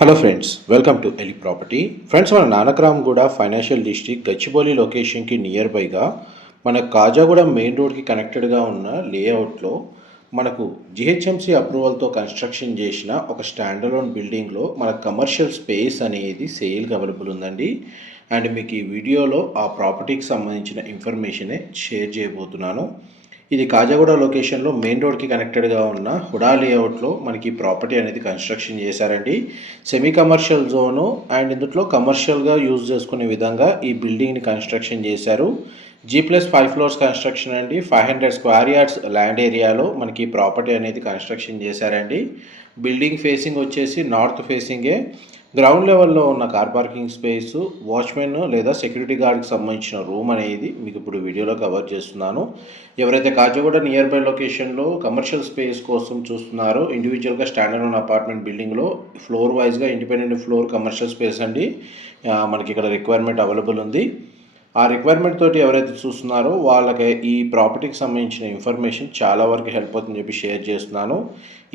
Hello friends welcome to ఎలి property friends మన Nanakramguda financial district Gachibowli లొకేషన్కి నియర్ బైగా మన కాజాగూడ మెయిన్ రోడ్కి కనెక్టెడ్గా ఉన్న లేఅవుట్లో మనకు జిహెచ్ఎంసీ అప్రూవల్తో కన్స్ట్రక్షన్ చేసిన ఒక స్టాండలోన్ బిల్డింగ్లో మన కమర్షియల్ స్పేస్ అనేది సేల్కి అవైలబుల్ ఉందండి. అండ్ మీకు ఈ వీడియోలో ఆ ప్రాపర్టీకి సంబంధించిన ఇన్ఫర్మేషనే షేర్ చేయబోతున్నాను. ఇది కాజాగూడ లొకేషన్లో మెయిన్ రోడ్కి కనెక్టెడ్గా ఉన్న హుడా లేఅవుట్లో మనకి ప్రాపర్టీ అనేది కన్స్ట్రక్షన్ చేశారండి. సెమీ కమర్షియల్ జోను అండ్ ఇందులో కమర్షియల్గా యూజ్ చేసుకునే విధంగా ఈ బిల్డింగ్ని కన్స్ట్రక్షన్ చేశారు. G plus five floors construction అండి. Five hundred square yards land ఏరియాలో మనకి ప్రాపర్టీ అనేది కన్స్ట్రక్షన్ చేశారండి. బిల్డింగ్ ఫేసింగ్ వచ్చేసి నార్త్ ఫేసింగే గ్రౌండ్ లెవెల్లో ఉన్న కార్ పార్కింగ్ స్పేస్ వాచ్మెన్ లేదా సెక్యూరిటీ గార్డ్కి సంబంధించిన రూమ్ అనేది మీకు ఇప్పుడు వీడియోలో కవర్ చేస్తున్నాను. ఎవరైతే కాజగూడ నియర్ బై లొకేషన్లో కమర్షియల్ స్పేస్ కోసం చూస్తున్నారో ఇండివిజువల్గా స్టాండర్డ్ ఉన్న అపార్ట్మెంట్ బిల్డింగ్లో ఫ్లోర్ వైజ్గా ఇండిపెండెంట్ ఫ్లోర్ కమర్షియల్ స్పేస్ అండి. మనకి ఇక్కడ రిక్వైర్మెంట్ అవైలబుల్ ఉంది. ఆ రిక్వైర్మెంట్ తోటి ఎవరైతే చూస్తున్నారో వాళ్ళకి ఈ ప్రాపర్టీకి సంబంధించిన ఇన్ఫర్మేషన్ చాలా వరకు హెల్ప్ అవుతుందని చెప్పి షేర్ చేస్తున్నాను.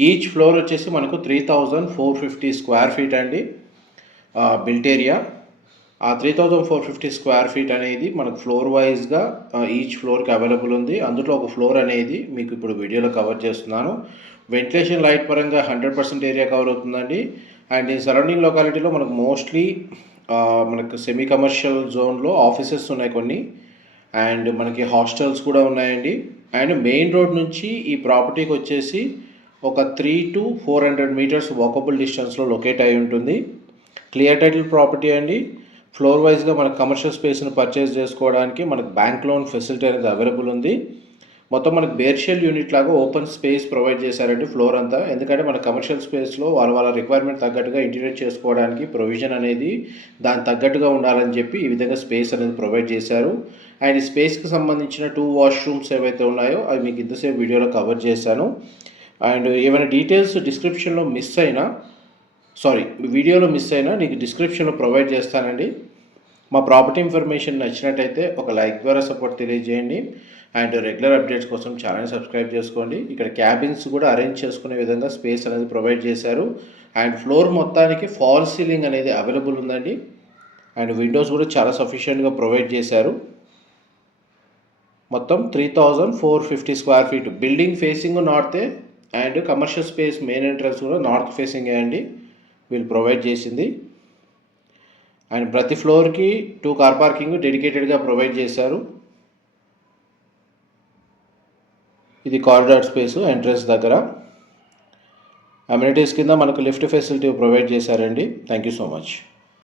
ఈచ్ ఫ్లోర్ వచ్చేసి మనకు three thousand four fifty square feet అండి. బిల్ట్ ఏరియా ఆ three thousand four fifty square feet అనేది మనకు ఫ్లోర్ వైజ్గా ఈచ్ ఫ్లోర్కి అవైలబుల్ ఉంది. అందులో ఒక ఫ్లోర్ అనేది మీకు ఇప్పుడు వీడియోలో కవర్ చేస్తున్నాను. వెంటిలేషన్ లైట్ పరంగా హండ్రెడ్ పర్సెంట్ ఏరియా కవర్ అవుతుందండి. అండ్ ఈ సరౌండింగ్ లొకాలిటీలో మనకు మోస్ట్లీ మనకు సెమీ కమర్షియల్ జోన్లో ఆఫీసెస్ ఉన్నాయి కొన్ని. అండ్ మనకి హాస్టల్స్ కూడా ఉన్నాయండి. అండ్ మెయిన్ రోడ్ నుంచి ఈ ప్రాపర్టీకి వచ్చేసి ఒక three to four hundred metres walkable డిస్టెన్స్లో లొకేట్ అయి ఉంటుంది. క్లియర్ టైటిల్ ప్రాపర్టీ అండి. ఫ్లోర్ వైజ్గా మన కమర్షియల్ స్పేస్ని పర్చేస్ చేసుకోవడానికి మనకు బ్యాంక్ లోన్ ఫెసిలిటీ అనేది అవైలబుల్ ఉంది. మొత్తం మనకు బేర్షియల్ యూనిట్ లాగా ఓపెన్ స్పేస్ ప్రొవైడ్ చేశారండి ఫ్లోర్ అంతా. ఎందుకంటే మన కమర్షియల్ స్పేస్లో వాళ్ళ వాళ్ళ రిక్వైర్మెంట్ తగ్గట్టుగా ఇంటిగ్రేట్ చేసుకోవడానికి ప్రొవిజన్ అనేది దాని తగ్గట్టుగా ఉండాలని చెప్పి ఈ విధంగా స్పేస్ అనేది ప్రొవైడ్ చేశారు. అండ్ ఈ స్పేస్కి సంబంధించిన టూ వాష్రూమ్స్ ఏవైతే ఉన్నాయో అవి మీకు ఇంతసేపు వీడియోలో కవర్ చేశాను. అండ్ ఏమైనా డీటెయిల్స్ డిస్క్రిప్షన్లో మిస్ అయినా సారీ వీడియోలో మిస్ అయినా నీకు డిస్క్రిప్షన్లో ప్రొవైడ్ చేస్తానండి. మా ప్రాపర్టీ ఇన్ఫర్మేషన్ నచ్చినట్టయితే ఒక లైక్ ద్వారా సపోర్ట్ తెలియజేయండి. అండ్ రెగ్యులర్ అప్డేట్స్ కోసం ఛానల్ సబ్స్క్రైబ్ చేసుకోండి. ఇక్కడ క్యాబిన్స్ కూడా అరేంజ్ చేసుకునే విధంగా స్పేస్ అనేది ప్రొవైడ్ చేశారు. అండ్ ఫ్లోర్ మొత్తానికి ఫాల్ సీలింగ్ అనేది అవైలబుల్ ఉందండి. అండ్ విండోస్ కూడా చాలా సఫిషియెంట్గా ప్రొవైడ్ చేశారు. మొత్తం three thousand four fifty square feet building facing నార్తే and commercial space main entrance కూడా నార్త్ ఫేసింగే అండి. వీళ్ళు ప్రొవైడ్ చేసింది. అండ్ ప్రతి ఫ్లోర్కి టూ కార్ పార్కింగ్ డెడికేటెడ్గా ప్రొవైడ్ చేశారు. ఇది కారిడార్ స్పేస్ ఎంట్రన్స్ దగ్గర. అమ్యూనిటీస్ కింద మనకు లిఫ్ట్ ఫెసిలిటీ ప్రొవైడ్ చేశారండి. Thank you so much